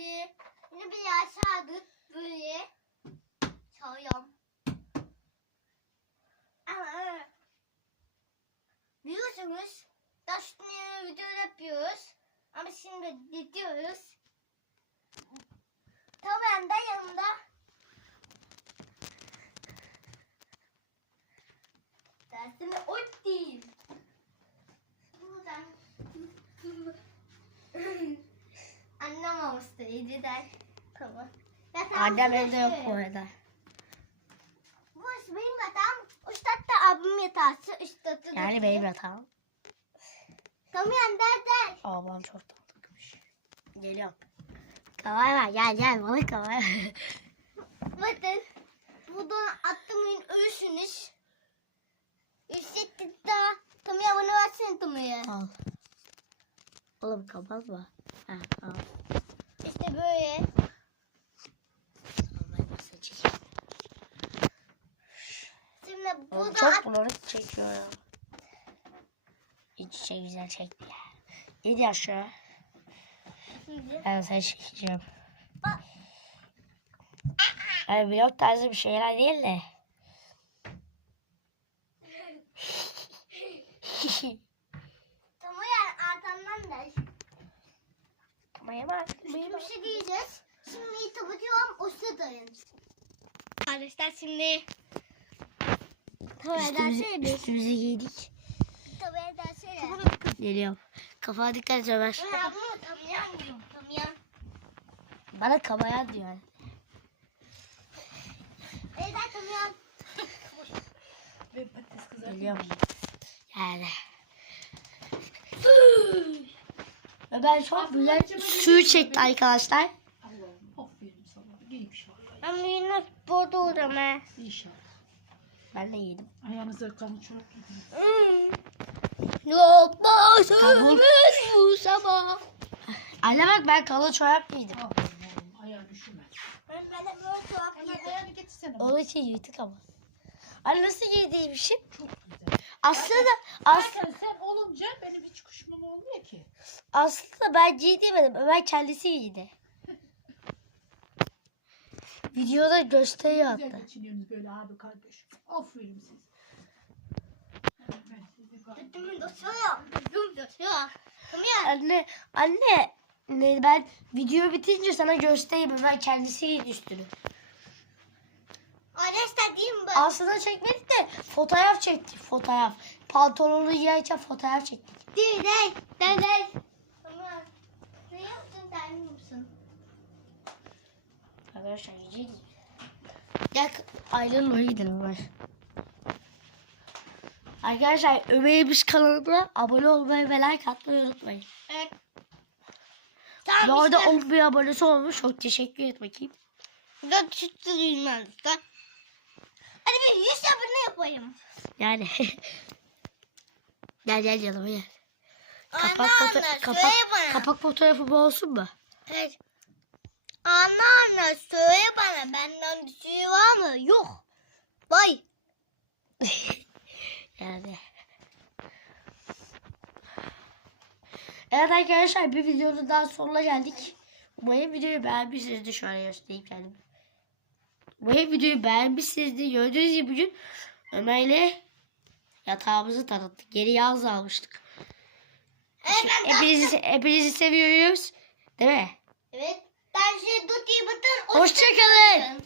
şimdi yine bir aşağıdık böyle çalıyorum. Ama biliyorsunuz taşlı video yapıyoruz. Ama şimdi gidiyoruz. Tamam da yanımda. Dersine ot değil. Buradan. Der. Tamam. Yatağımızı Annem evde yok şöyle. bu arada. Burası benim yatağım. Üst katta abim yatağı. Üst katta da Yani benim yatağım. Tamam der der. Ablam çok tatlımış. Geliyorum. Kavay var gel gel bana kavay. Bakın. Buradan attığımın ölüsünüz. Üstettik daha. Tamıya bana versene Tamıya. Al. Oğlum kapatma. Ha, al. Böyle. Şimdi Oğlum burada çok bulanık çekiyorum. İç içe güzel çekti ya. Yedi aşağı. Ben seni çekeceğim. Bak. Yani vlog tarzı bir şeyler değil de. Kamaya bak. Benim bir şey diyeceğiz. Şimdi kapatıyorum. Usta dayın. Arkadaşlar şimdi Üstümüzü, dersene. üstümüzü giydik. Tamıya dersene. Geliyorum. Kafana dikkat et Ömer. Ben bunu tamıyan diyorum. Tamıyan. Bana kamaya diyor. Evet. Ve patates kızartma. Geliyorum. Yani. Ömer çok güzel suyu çekti arkadaşlar. Ben yine burada olacağım he. İnşallah. Ben de yedim. Ayağınıza kanı çorap gidin. Yok Kabul. bu sabah. Anne bak ben kalın çorap giydim. Ayağı düşürme. Ben böyle ayağını getirsene. Onun için yırtık ama. Anne nasıl giydiymişim? Çok Aslında as, Zaten sen olunca benim hiç kuşmam olmuyor ki. aslında ben giydirmedim. Ömer kendisi giydi. Videoda gösteriyor Güzel hatta. geçiniyorsunuz böyle abi kardeş. Aferin siz. Ben sizi. Anne, anne ne, ben video bitince sana göstereyim. Ömer kendisi giydi üstünü. Aslında çekmedik de fotoğraf çektik fotoğraf. Pantolonu giyerken fotoğraf çektik. Değil değil. Değil. Ne yaptın der misin? Arkadaşlar yiyeceğiz. Gel Aylin oraya gidelim Ömer. Arkadaşlar Ömer'in biz kanalına abone olmayı ve like atmayı unutmayın. Evet. Bu Tamam arada işte. 11 abonesi olmuş. Çok teşekkür et bakayım. Ben bilmem işte. Hadi ben 100 abone yapayım. Yani. gel gel yanıma gel. Kapak, Anne foto anne kapak, söyle bana. kapak fotoğrafı bu olsun mu? Evet. Anne anne söyle bana benden düşüğü var mı? Yok. Vay. Yani. Evet arkadaşlar bir videonun daha sonuna geldik. Umarım videoyu beğenmişsinizdir. Şöyle göstereyim kendimi. Umarım videoyu beğenmişsinizdir. Gördüğünüz gibi bugün Ömer'le yatağımızı tanıttık. Geri yaz almıştık. Evet ben Hepinizi, hepinizi seviyoruz. Değil mi? Evet. Ben şey tutayım. Hoşçakalın.